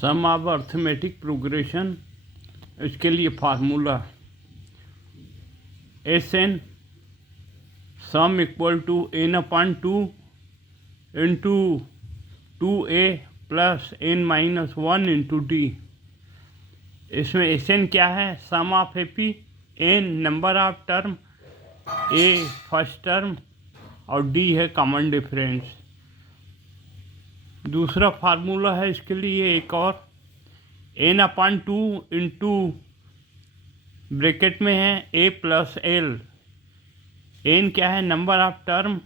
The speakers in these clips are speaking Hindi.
सम ऑफ अर्थमेटिक प्रोग्रेशन, इसके लिए formula S N sum equal to N upon 2 into 2a plus n minus 1 into D. इसमें एस एन क्या है? Sum of AP, N number of term, A first term और डी है कॉमन डिफरेंस। दूसरा फार्मूला है इसके लिए एक और, एन अपॉन 2 इंटू ब्रैकेट में है ए प्लस एल। एन क्या है? Number of term,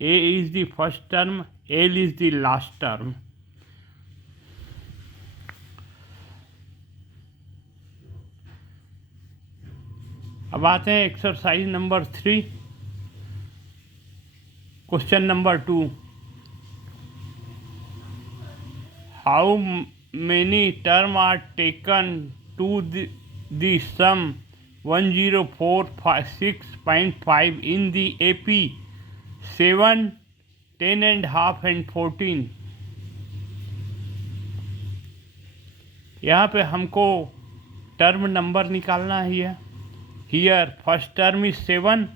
A is the first term, L is the last term. अब आते हैं exercise number 3, question number 2। How many term are taken to the sum 104.6.5 in the AP 7, 10 and half and 14। यहाँ पे हमको टर्म नंबर निकालना है। Here first term is 7,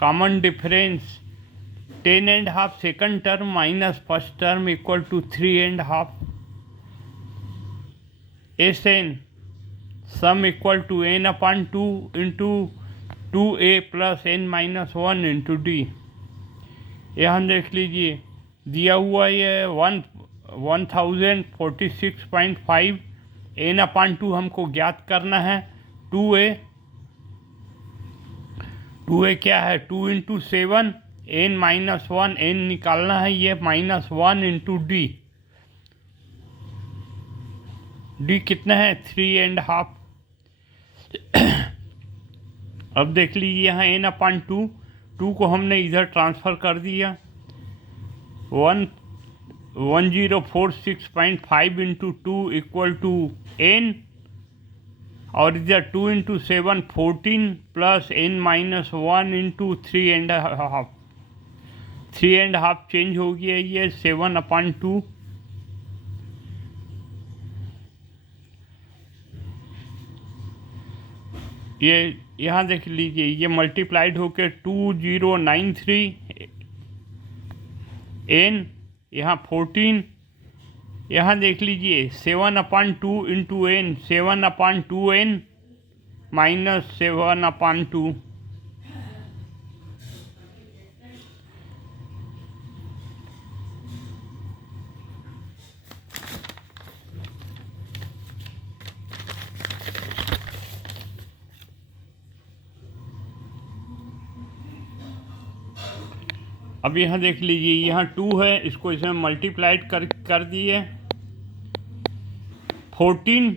common difference 10 and half, second term minus first term equal to 3 and half। S N sum equal to N upon 2 into 2a plus n minus 1 into D. यहाँ देख लीजिए दिया हुआ ये 1046.5, n अपॉन 2 हमको ज्ञात करना है। 2a क्या है? 2 इंटू 7, n माइनस 1, n निकालना है, ये माइनस 1 इंटू डी। डी कितना है? 3 and half। अब देख लीजिए यहाँ n अपॉन 2 को हमने इधर ट्रांसफ़र कर दिया। 1046.5 इंटू 2 इक्वल टू n, और इधर 2 into 7 14 plus n minus 1 into 3 and half। 3 and half change हो गया, ये 7 अपॉन 2। ये यहाँ देख लीजिए ये मल्टीप्लाइड होकर 2093 n, यहाँ 14, यहाँ देख लीजिए 7 upon 2 into n, 7 upon 2n minus 7 upon 2। अब यहाँ देख लीजिए यहाँ 2 है, इसको इसमें मल्टीप्लाइड कर दिए। 14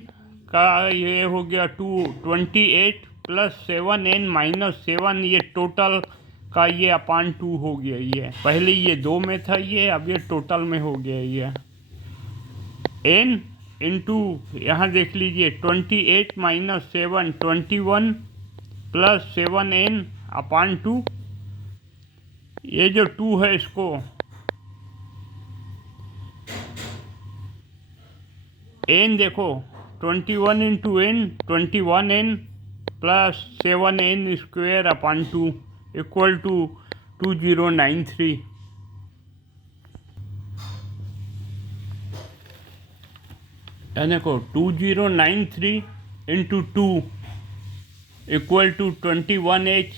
का ये हो गया 28 प्लस 7n माइनस 7, ये टोटल का ये अपॉन 2 हो गया। ये पहले ये 2 में था, ये अब ये टोटल में हो गया। ये n इंटू यहाँ देख लीजिए 28 माइनस 7 21 प्लस 7n अपॉन 2। ये जो 2 है इसको n देखो 21 into n 21n plus 7n square upon 2 equal to 2093। देखो 2093 into 2 equal to 21h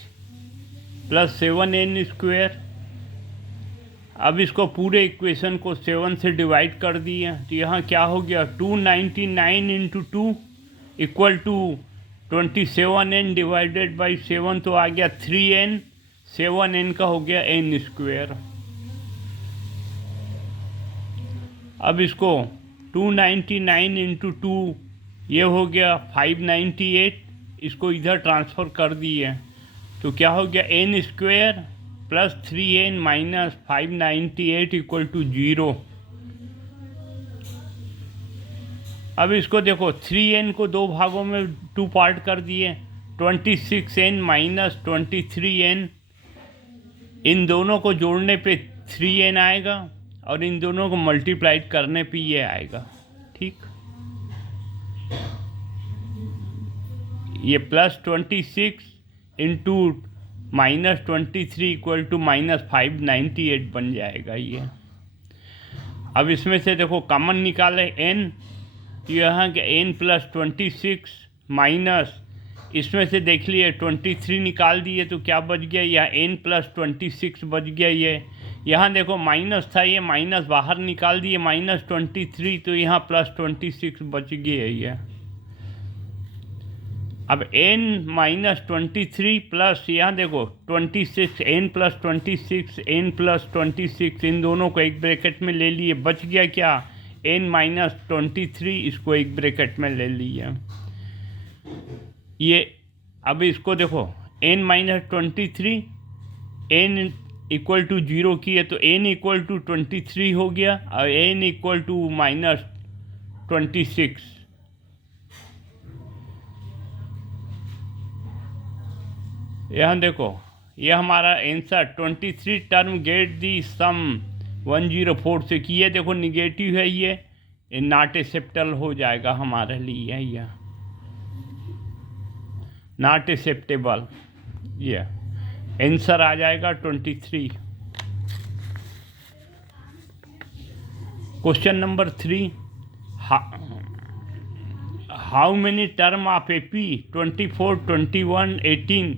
plus 7n square. अब इसको पूरे इक्वेशन को 7 से डिवाइड कर दिए, तो यहाँ क्या हो गया? 299 into 2 equal to 27n divided by 7, तो आ गया 3n, 7n का हो गया n स्क्वेयर। अब इसको 299 इंटू 2 ये हो गया 598, इसको इधर ट्रांसफ़र कर दिए, तो क्या हो गया? n square plus 3n minus 598 equal to 0। अब इसको देखो 3n को 2 भागों में 2 पार्ट कर दिए, 26n माइनस 23n, इन दोनों को जोड़ने पे 3n आएगा, और इन दोनों को मल्टीप्लाइड करने पे ये आएगा। ठीक, ये +26 इंटू -23 इक्वल टू -598 बन जाएगा ये। अब इसमें से देखो कॉमन निकाले n, तो यहाँ के n +26 माइनस इसमें से देख लिए 23 निकाल दिए तो क्या बच गया, यह n +26 बच गया। ये यहाँ देखो माइनस था, ये माइनस बाहर निकाल दिए -23, तो यहाँ +26 बच गया ये। अब n -23 प्लस यहाँ देखो 26, n +26, n +26 इन दोनों को एक ब्रैकेट में ले लिए, बच गया क्या, n -23, इसको एक ब्रैकेट में ले लिया। ये अब इसको देखो n -23 n इक्वल टू 0 किए तो n इक्वल टू 23 हो गया और n इक्वल टू -26। यहाँ देखो यह हमारा आंसर 23 टर्म गेट दी सम 104 से किए। देखो निगेटिव है ये नॉट एक्सेप्टेबल हो जाएगा हमारे लिए, यह नॉट एक्सेप्टेबल, ये आंसर आ जाएगा 23। Question number 3, how many term of AP 24, 21, 18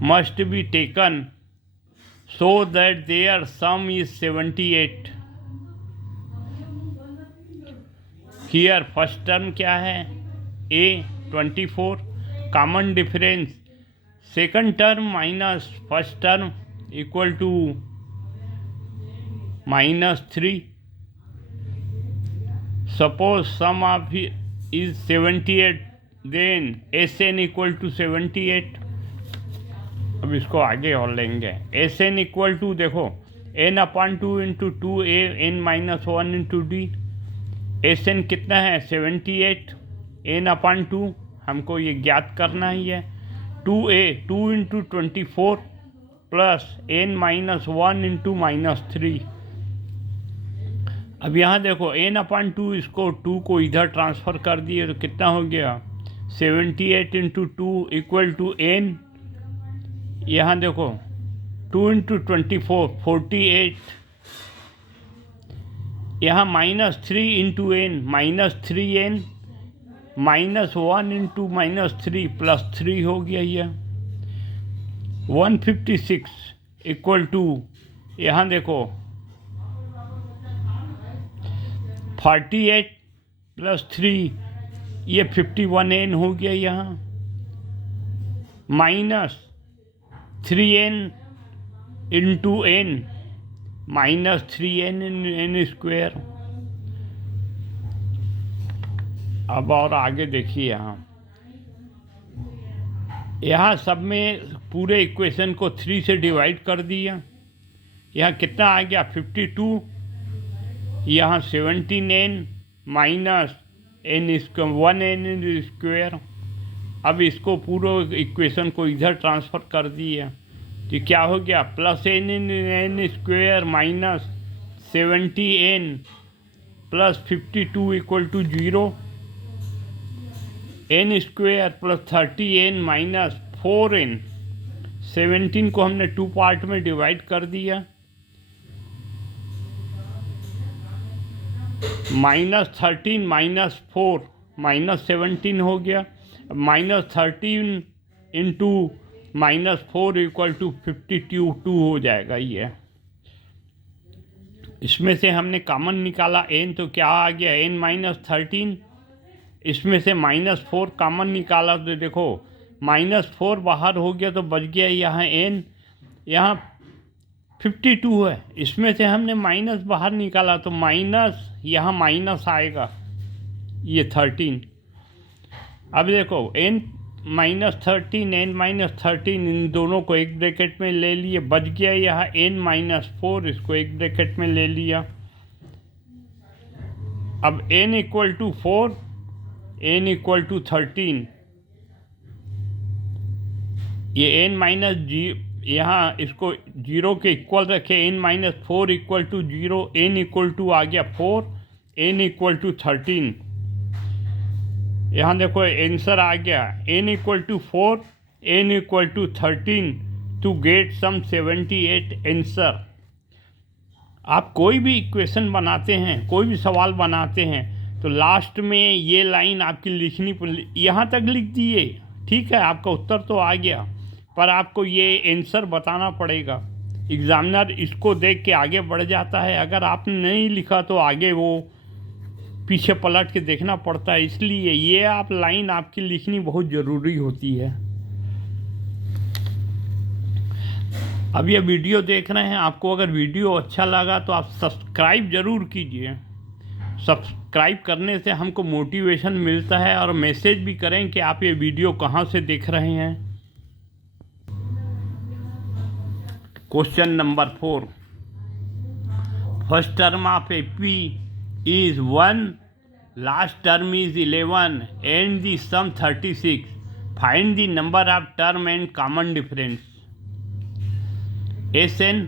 must be taken so that their sum is 78। here first term क्या है, A 24, common difference second term minus first term equal to -3। Suppose sum of is 78, then Sn equal to 78। अब इसको आगे और लेंगे। Sn इक्वल टू देखो n/2 into 2a n -1 into d। Sn कितना है 78, n/2 हमको ये ज्ञात करना ही है। 2a 2 into 24 plus n -1 into -3। अब यहाँ देखो n/2 इसको 2 को इधर ट्रांसफ़र कर दिए तो कितना हो गया 78 इंटू 2 इक्वल टू n। यहाँ देखो 2 इंटू 24 48, यहाँ -3 इंटू n -3n, -1 इंटू -3 +3 हो गया यह 156 इक्वल टू, यहाँ देखो 48 + 3 ये 51n हो गया, यहाँ -3n into n -3n n square. अब और आगे देखिए, यहाँ सब में पूरे इक्वेशन को 3 से डिवाइड कर दिया। यहाँ कितना आ गया 52, यहाँ 17n minus n square 1n square. अब इसको पूरा इक्वेशन को इधर ट्रांसफ़र कर दिया तो क्या हो गया +n square minus 70n plus 52 equal to 0, n square plus 30n minus 4n। 17 को हमने 2 पार्ट में डिवाइड कर दिया, -13 -4 -17 हो गया। -13 इंटू -4 इक्वल टू 52 हो जाएगा ये। इसमें से हमने कॉमन निकाला n, तो क्या आ गया n -13। इसमें से -4 कॉमन निकाला तो देखो -4 बाहर हो गया तो बच गया यहाँ n, यहाँ 52 है। इसमें से हमने माइनस बाहर निकाला तो माइनस, यहाँ माइनस आएगा ये 13। अब देखो n -13 n -13 इन दोनों को एक ब्रैकेट में ले लिए, बच गया यहाँ n -4, इसको एक ब्रैकेट में ले लिया। अब n equal to 4 n equal to 13, ये n यहाँ इसको 0 के इक्वल रखे, n-4 equal to 0, n equal to आ गया 4, n इक्वल टू 13। यहाँ देखो आंसर आ गया n equal to 4, n equal to 13 to get sum 78 answer. आप कोई भी इक्वेशन बनाते हैं, कोई भी सवाल बनाते हैं, तो लास्ट में ये लाइन आपकी लिखनी, यहाँ तक लिख दिए, ठीक है, आपका उत्तर तो आ गया, पर आपको ये आंसर बताना पड़ेगा। एग्ज़ामिनर इसको देख के आगे बढ़ जाता है, अगर आपने नहीं लिखा तो आगे वो पीछे पलट के देखना पड़ता है। इसलिए ये आप लाइन आपकी लिखनी बहुत ज़रूरी होती है। अब ये वीडियो देख रहे हैं, आपको अगर वीडियो अच्छा लगा तो आप सब्सक्राइब ज़रूर कीजिए। सब्सक्राइब करने से हमको मोटिवेशन मिलता है, और मैसेज भी करें कि आप ये वीडियो कहाँ से देख रहे हैं। Question number 4, first term of A P is 1, last term is 11 and the sum 36. Find the number of term and common difference. Sn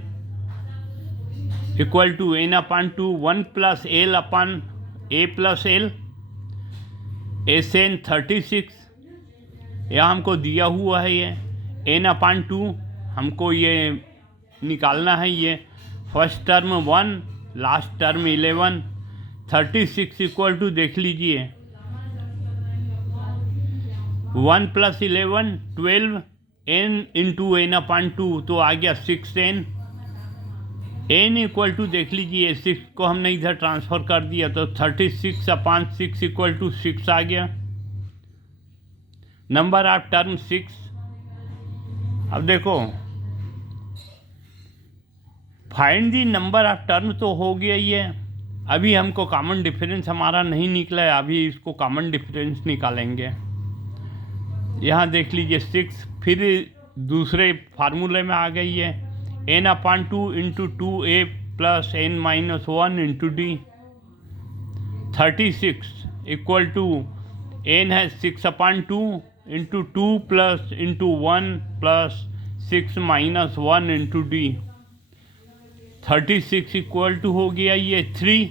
equal to n upon 2, 1 plus l upon a plus l. Sn 36 यह हमको दिया हुआ है, ये n upon 2 हमको ये निकालना है। ये first term 1, last term 11, 36 equal to देख लीजिए 1 plus 11 12, n into N upon 2 तो आ गया 6n। n इक्वल टू देख लीजिए 6 को हमने इधर ट्रांसफ़र कर दिया तो 36 अपॉन 6 इक्वल टू 6 आ गया। Number of term 6। अब देखो find the number of term तो हो गया ये, अभी हमको कॉमन डिफरेंस हमारा नहीं निकला है, अभी इसको कॉमन डिफरेंस निकालेंगे। यहाँ देख लीजिए 6 फिर दूसरे फार्मूले में आ गई है n upon 2 into 2a plus n minus 1 into D. 36 equal to n है 6 upon 2 into 2 plus into 1 plus 6 minus 1 into D. 36 equal to हो गया ये 3,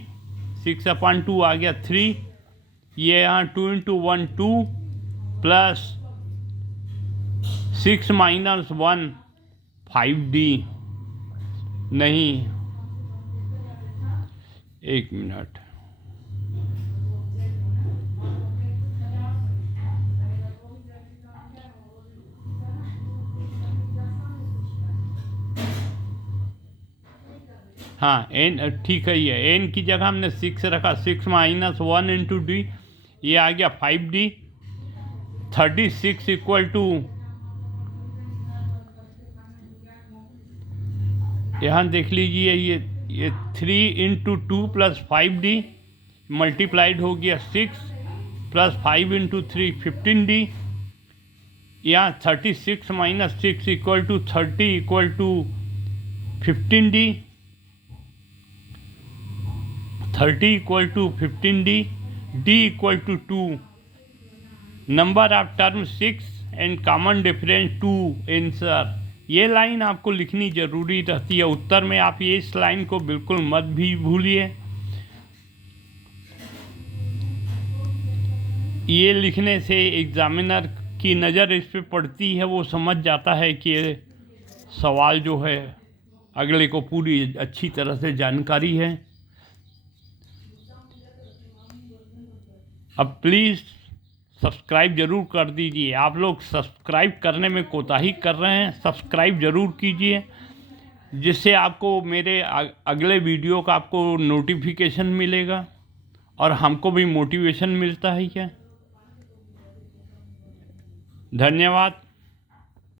6 अपॉन 2 आ गया 3, ये यहाँ 2 इंटू 1 2 प्लस 6 माइनस 1 5d। नहीं, एक मिनट, हाँ n ठीक है, ये n की जगह हमने 6 रखा, 6 माइनस 1 इंटू डी, ये आ गया 5d। 36 इक्वल टू यहाँ देख लीजिए ये 3 इंटू 2 प्लस 5d मल्टीप्लाइड हो गया 6 प्लस 5 इंटू 3 15d। यहाँ 36 minus 6 equal to 30 equal to 15d। 30 equal to 15d, d equal to 2। Number of term 6 and common difference 2 answer. ये लाइन आपको लिखनी ज़रूरी रहती है उत्तर में, आप ये इस लाइन को बिल्कुल मत भी भूलिए। ये लिखने से एग्ज़ामिनर की नज़र इस पे पड़ती है, वो समझ जाता है कि ये सवाल जो है अगले को पूरी अच्छी तरह से जानकारी है। अब प्लीज़ सब्सक्राइब ज़रूर कर दीजिए। आप लोग सब्सक्राइब करने में कोताही कर रहे हैं, सब्सक्राइब ज़रूर कीजिए, जिससे आपको मेरे अगले वीडियो का आपको नोटिफिकेशन मिलेगा और हमको भी मोटिवेशन मिलता है। क्या, धन्यवाद।